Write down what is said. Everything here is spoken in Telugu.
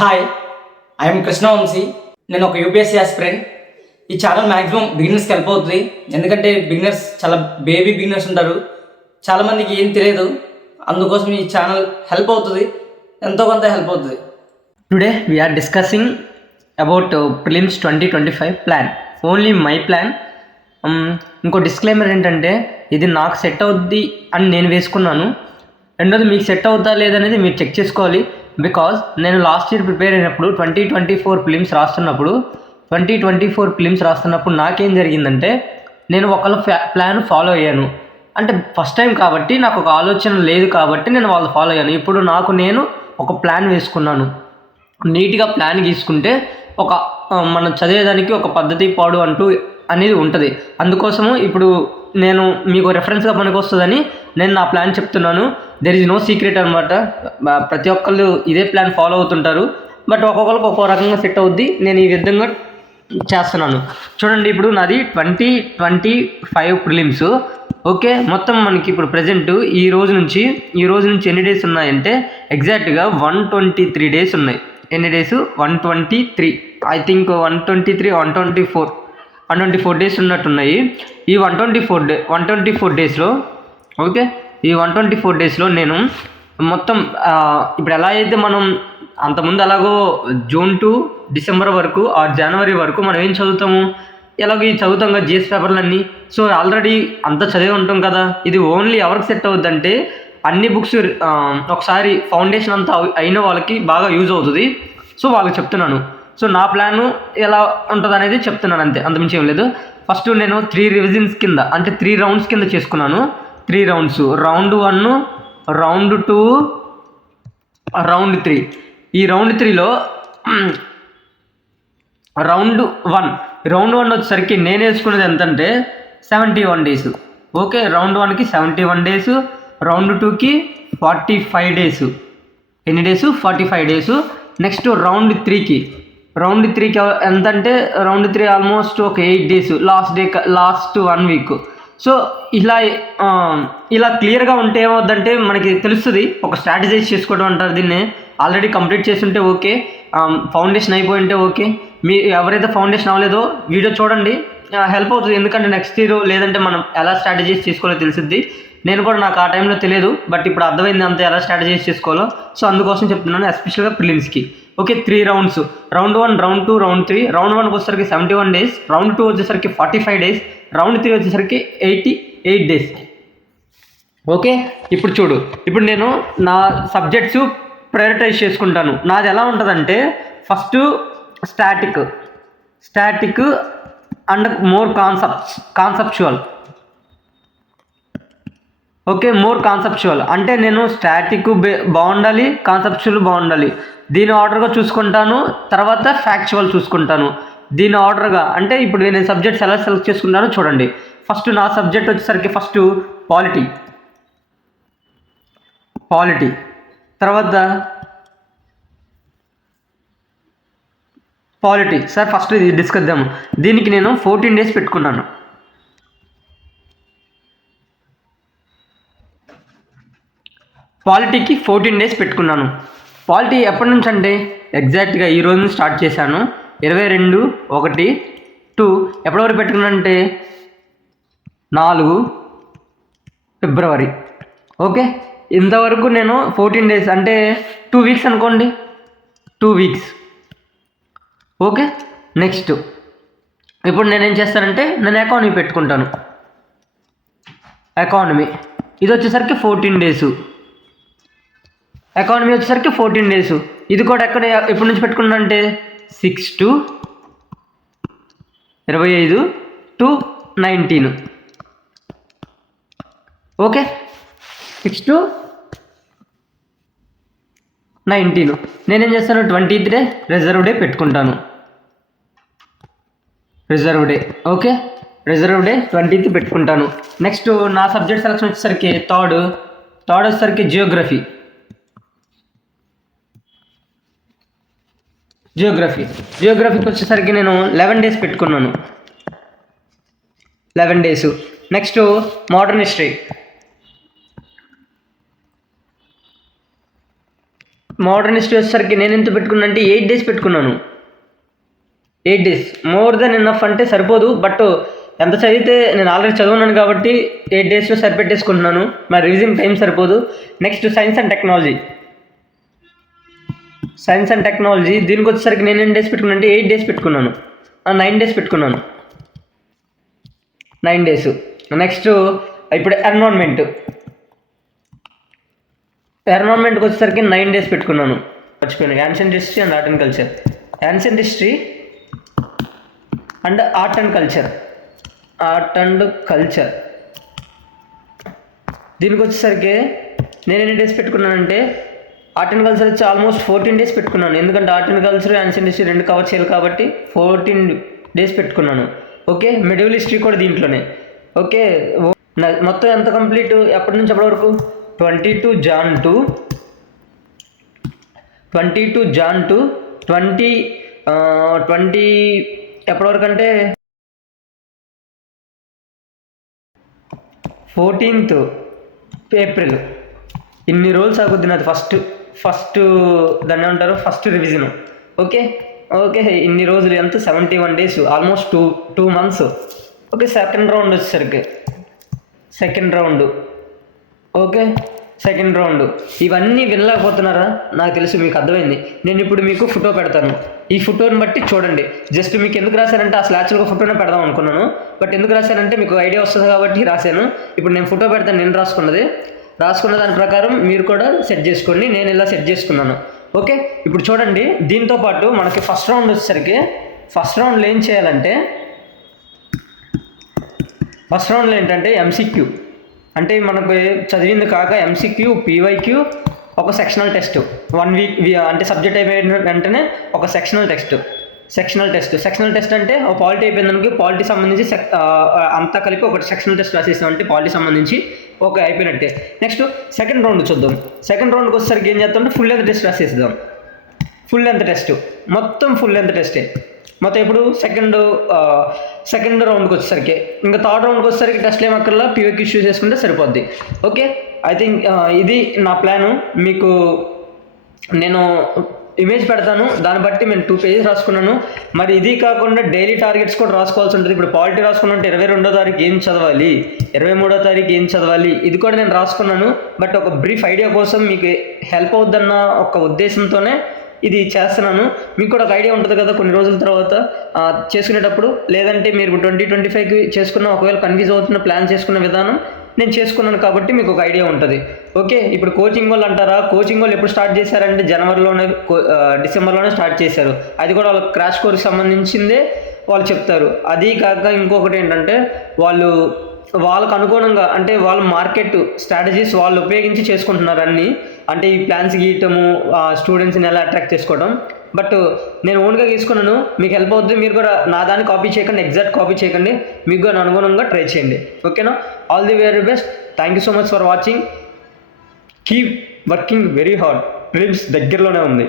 Hi, I'm Krishna Vamsi. నేను ఒక యూపీఎస్సీ ఆస్పిరెంట్. ఈ ఛానల్ మ్యాక్సిమం బిగినర్స్కి హెల్ప్ అవుతుంది. ఎందుకంటే బిగినర్స్ చాలా బేబీ బిగినర్స్ ఉంటారు, చాలామందికి ఏం తెలియదు. అందుకోసం ఈ ఛానల్ హెల్ప్ అవుతుంది, ఎంతో కొంత హెల్ప్ అవుతుంది. Today we are discussing about prelims 2025 plan. Only my plan. ఇంకో డిస్క్లైమర్ ఏంటంటే ఇది నాకు సెట్ అవుద్ది అని నేను వేసుకున్నాను. రెండోది మీకు సెట్ అవుతా లేదనేది మీరు చెక్ చేసుకోవాలి. బికాజ్ నేను లాస్ట్ ఇయర్ ప్రిపేర్ అయినప్పుడు 2024 ప్రిలిమ్స్ రాస్తున్నప్పుడు నాకేం జరిగిందంటే నేను ఒకళ్ళ ప్లాన్ ఫాలో అయ్యాను. అంటే ఫస్ట్ టైం కాబట్టి నాకు ఒక ఆలోచన లేదు కాబట్టి నేను వాళ్ళు ఫాలో అయ్యాను. ఇప్పుడు నేను ఒక ప్లాన్ వేసుకున్నాను. నీట్గా ప్లాన్ గీసుకుంటే ఒక మనం చదివేదానికి ఒక పద్ధతి పాడు అంటూ అనేది ఉంటుంది. అందుకోసము ఇప్పుడు నేను మీకు రెఫరెన్స్గా పనికొస్తుందని నేను నా ప్లాన్ చెప్తున్నాను. దెర్ ఈజ్ నో సీక్రెట్ అనమాట. ప్రతి ఒక్కళ్ళు ఇదే ప్లాన్ ఫాలో అవుతుంటారు, బట్ ఒక్కొక్కరికి ఒక్కో రకంగా సెట్ అవుద్ది. నేను ఈ విధంగా చేస్తున్నాను. చూడండి, ఇప్పుడు నాది 2025 ప్రిలిమ్స్. ఓకే, మొత్తం మనకి ఇప్పుడు ప్రజెంట్ ఈ రోజు నుంచి ఎన్ని డేస్ ఉన్నాయంటే ఎగ్జాక్ట్గా 123 డేస్ ఉన్నాయి. ఎన్ని డేస్? 123. ఐ థింక్ 124 డేస్ ఉన్నట్టున్నాయి. ఈ 124 డేస్లో ఓకే, ఈ 124 డేస్లో నేను మొత్తం ఇప్పుడు ఎలా అయితే మనం అంతకుముందు అలాగో జూన్ టు డిసెంబర్ వరకు ఆర్ జనవరి వరకు మనం ఏం చదువుతాము, ఎలాగో ఈ చదువుతాం కదా జిఎస్ పేపర్లన్నీ. సో ఆల్రెడీ అంతా చదివి ఉంటాం కదా. ఇది ఓన్లీ ఎవరికి సెట్ అవుద్దంటే అన్ని బుక్స్ ఒకసారి ఫౌండేషన్ అంతా అయిన వాళ్ళకి బాగా యూజ్ అవుతుంది. సో వాళ్ళకి చెప్తున్నాను. సో నా ప్లాను ఎలా ఉంటుంది అనేది చెప్తున్నాను, అంతే, అంతమించి ఏం లేదు. ఫస్ట్ నేను 3 రివిజన్స్ కింద, అంటే 3 రౌండ్స్ కింద చేసుకున్నాను. 3 రౌండ్స్, రౌండ్ 1, రౌండ్ 2, రౌండ్ 3. ఈ రౌండ్ 3లో రౌండ్ 1 వచ్చేసరికి నేను వేసుకునేది ఎంతంటే 71 డేస్. ఓకే, రౌండ్ 1కి 71 డేస్, రౌండ్ 2కి 45 డేస్. ఎన్ని డేస్? 45 డేస్. నెక్స్ట్ రౌండ్ 3కి ఎంత అంటే రౌండ్ 3 ఆల్మోస్ట్ ఒక 8 డేస్, లాస్ట్ 1 వీక్. సో ఇలా క్లియర్గా ఉంటే ఏమవుద్దంటే మనకి తెలుస్తుంది. ఒక స్ట్రాటజైజ్ చేసుకోవడం అంటారు దీన్ని. ఆల్రెడీ కంప్లీట్ చేసి ఉంటే ఓకే, ఫౌండేషన్ అయిపోయి ఉంటే ఓకే. మీ ఎవరైతే ఫౌండేషన్ అవ్వలేదో వీడియో చూడండి, హెల్ప్ అవుతుంది. ఎందుకంటే నెక్స్ట్ ఇయర్ లేదంటే మనం ఎలా స్ట్రాటజైజ్ చేసుకోవాలో తెలిసిద్ది. నేను కూడా నాకు ఆ టైంలో తెలియదు, బట్ ఇప్పుడు అర్థమైంది అంతా ఎలా స్ట్రాటజైజ్ చేసుకోవాలో. సో అందుకోసం చెప్తున్నాను, ఎస్పెషల్గా ప్రిలిమ్స్కి. Okay, 3 rounds, round 1, round 2, round 3. Round 1 వచ్చేసరికి 71 డేస్, రౌండ్ 2 వచ్చేసరికి 45 డేస్, రౌండ్ 3 వచ్చేసరికి 88 డేస్. ఓకే, ఇప్పుడు చూడు, ఇప్పుడు నేను నా సబ్జెక్ట్స్ ప్రయారిటైజ్ చేసుకుంటాను. నాది ఎలా ఉంటుందంటే first static and more conceptual. Okay, more conceptual అంటే నేను స్టాటిక్ బాగుండాలి, కాన్సెప్చువల్ బాగుండాలి. దీని ఆర్డర్గా చూసుకుంటాను. తర్వాత ఫ్యాక్చువల్ చూసుకుంటాను. దీని ఆర్డర్గా అంటే ఇప్పుడు నేను సబ్జెక్ట్స్ ఎలా సెలెక్ట్ చేసుకుంటానో చూడండి. ఫస్ట్ నా సబ్జెక్ట్ వచ్చేసరికి ఫస్ట్ పాలిటీ, తర్వాత సార్ ఫస్ట్ ఇది డిస్కస్ చేద్దాము. దీనికి నేను 14 డేస్ పెట్టుకున్నాను. పాలిటీకి 14 డేస్ పెట్టుకున్నాను. పాలిటీ ఎప్పటి నుంచి అంటే ఎగ్జాక్ట్గా ఈ రోజు నుంచి స్టార్ట్ చేశాను. 22/1/2 ఎప్పటి వరకు పెట్టుకున్నానంటే 4 ఫిబ్రవరి. ఓకే, ఇంతవరకు నేను 14 డేస్ అంటే 2 వీక్స్ అనుకోండి, 2 వీక్స్. ఓకే, నెక్స్ట్ ఇప్పుడు నేనేం చేస్తానంటే నేను ఎకానమీ పెట్టుకుంటాను. ఎకానమీ ఇది వచ్చేసరికి 14 డేసు. ఎకానమీ వచ్చేసరికి 14 డేస్. ఇది కూడా ఎప్పటి నుంచి పెట్టుకున్నానంటే 6/25/19. ఓకే, 6/19. నేనేం చేస్తాను, 20th డే రిజర్వ్ డే పెట్టుకుంటాను. ఓకే, రిజర్వ్ డే 20th పెట్టుకుంటాను. నెక్స్ట్ నా సబ్జెక్ట్ సెలక్షన్ వచ్చేసరికి థర్డ్ వచ్చేసరికి జియోగ్రఫీకి వచ్చేసరికి నేను 11 డేస్ పెట్టుకున్నాను. 11 days. Next modern history modern history వచ్చేసరికి నేను ఎంత పెట్టుకున్నా అంటే 8 డేస్ పెట్టుకున్నాను. 8 డేస్ మోర్ దెన్ ఎనఫ్ అంటే సరిపోదు, బట్ ఎంత చదివితే నేను ఆల్రెడీ చదువున్నాను కాబట్టి 8 డేస్లో సరిపెట్టేసుకుంటున్నాను. మరి రివిజన్ టైం సరిపోదు. Next science and technology. దీనికి వచ్చేసరికి నేను ఎన్ని డేస్ పెట్టుకున్నాను అంటే 8 డేస్ పెట్టుకున్నాను. 9 డేస్ పెట్టుకున్నాను. 9 డేస్. నెక్స్ట్ ఇప్పుడు ఎన్విరాన్మెంట్కి వచ్చేసరికి 9 డేస్ పెట్టుకున్నాను. మర్చిపోయాను. Ancient history and art and culture. Ancient history and art and culture. దీనికి వచ్చేసరికి నేను ఎన్ని డేస్ పెట్టుకున్నానంటే ఆర్ట్ అండ్ కల్చర్ వచ్చి ఆల్మోస్ట్ 14 డేస్ పెట్టుకున్నాను. ఎందుకంటే art and culture, ancient history 2 cover చేయాలి కాబట్టి 14 డేస్ పెట్టుకున్నాను. ఓకే, మెడివల్ హిస్టరీ కూడా దీంట్లోనే. ఓకే, మొత్తం ఎంత కంప్లీట్ ఎప్పటి నుంచి ఎప్పటి వరకు 22 జాన్ టు 20 ఎప్పటి వరకు అంటే 14th ఏప్రిల్. ఇన్ని రోజులు సాగుద్ది నాది ఫస్ట్ దాన్ని ఏమంటారు, ఫస్ట్ రివిజన్. ఓకే, ఇన్ని రోజులు ఎంత 71 days, almost 2 months. Okay, second round వచ్చేసరికి సెకండ్ రౌండ్ ఇవన్నీ వినలేకపోతున్నారా? నాకు తెలుసు, మీకు అర్థమైంది. నేను ఇప్పుడు మీకు ఫోటో పెడతాను. ఈ ఫోటోని బట్టి చూడండి. జస్ట్ మీకు ఎందుకు రాశానంటే అసలు యాక్చువల్గా ఫోటోనే పెడదాం అనుకున్నాను, బట్ ఎందుకు రాశానంటే మీకు ఐడియా వస్తుంది కాబట్టి రాశాను. ఇప్పుడు నేను ఫోటో పెడతాను. నేను రాసుకున్న దాని ప్రకారం మీరు కూడా సెట్ చేసుకోండి. నేను ఇలా సెట్ చేసుకున్నాను. ఓకే, ఇప్పుడు చూడండి. దీంతో పాటు మనకి ఫస్ట్ రౌండ్ వచ్చేసరికి ఫస్ట్ రౌండ్లో ఏం చేయాలంటే ఏంటంటే ఎంసీక్యూ, అంటే మనకు చదివింది కాక ఎంసీక్యూ, పీవైక్యూ, ఒక సెక్షనల్ టెస్ట్ 1 వీక్ అంటే సబ్జెక్ట్ అయిపోయిన వెంటనే ఒక సెక్షనల్ టెస్ట్ అంటే ఒక పాలిటీ అయిపోయిందానికి పాలిటీ సంబంధించి అంతా కలిపి ఒక సెక్షనల్ టెస్ట్ రాసేసాం అంటే పాలిటీ సంబంధించి ఒక అయిపోయినట్టే. నెక్స్ట్ సెకండ్ రౌండ్ చూద్దాం. సెకండ్ రౌండ్కి వచ్చేసరికి ఏం చేద్దాం అంటే ఫుల్ లెంత్ టెస్ట్ రాసేద్దాం. మొత్తం ఫుల్ లెంత్ టెస్టే. మొత్తం ఇప్పుడు సెకండ్ రౌండ్కి వచ్చేసరికి ఇంకా థర్డ్ రౌండ్కి వచ్చేసరికి టెస్ట్లు ఏమక్కర్లా, పీవైక్యూ ఇష్యూ చేసుకుంటే సరిపోద్ది. ఓకే, ఐ థింక్ ఇది నా ప్లాను. మీకు నేను ఇమేజ్ పెడతాను, దాన్ని బట్టి నేను 2 pages రాసుకున్నాను. మరి ఇది కాకుండా డైలీ టార్గెట్స్ కూడా రాసుకోవాల్సి ఉంటుంది. ఇప్పుడు పాలిటీ రాసుకున్నట్టు 22వ తారీఖు ఏం చదవాలి, 23వ తారీఖు ఏం చదవాలి, ఇది కూడా నేను రాసుకున్నాను. బట్ ఒక బ్రీఫ్ ఐడియా కోసం మీకు హెల్ప్ అవుద్దన్న ఒక ఉద్దేశంతోనే ఇది చేస్తున్నాను. మీకు కూడా ఒక ఐడియా ఉంటుంది కదా కొన్ని రోజుల తర్వాత చేసుకునేటప్పుడు. లేదంటే మీరు 2025కి చేసుకున్న, ఒకవేళ కన్ఫ్యూజ్ అవుతున్న ప్లాన్ చేసుకున్న విధానం నేను చేసుకున్నాను కాబట్టి మీకు ఒక ఐడియా ఉంటుంది. ఓకే, ఇప్పుడు కోచింగ్ వాళ్ళు అంటారా, కోచింగ్ వాళ్ళు ఎప్పుడు స్టార్ట్ చేశారంటే డిసెంబర్లోనే స్టార్ట్ చేశారు. అది కూడా వాళ్ళ క్రాష్ కోర్స్కి సంబంధించిందే వాళ్ళు చెప్తారు. అది కాక ఇంకొకటి ఏంటంటే వాళ్ళకు అనుగుణంగా అంటే వాళ్ళ మార్కెట్ స్ట్రాటజీస్ వాళ్ళు ఉపయోగించి చేసుకుంటున్నారు అన్నీ. అంటే ఈ ప్లాన్స్ గీయటము, స్టూడెంట్స్ని ఎలా అట్రాక్ట్ చేసుకోవడం. బట్ నేను ఓన్గా తీసుకున్నాను, మీకు హెల్ప్ అవుతుంది. మీరు కూడా నా దాన్ని కాపీ చేయకండి, ఎగ్జాక్ట్ కాపీ చేయకండి, మీకు కూడా అనుగుణంగా ట్రై చేయండి. ఓకేనా? All the very best. Thank you so much for watching. Keep working very hard. Prelims దగ్గరలోనే ఉంది.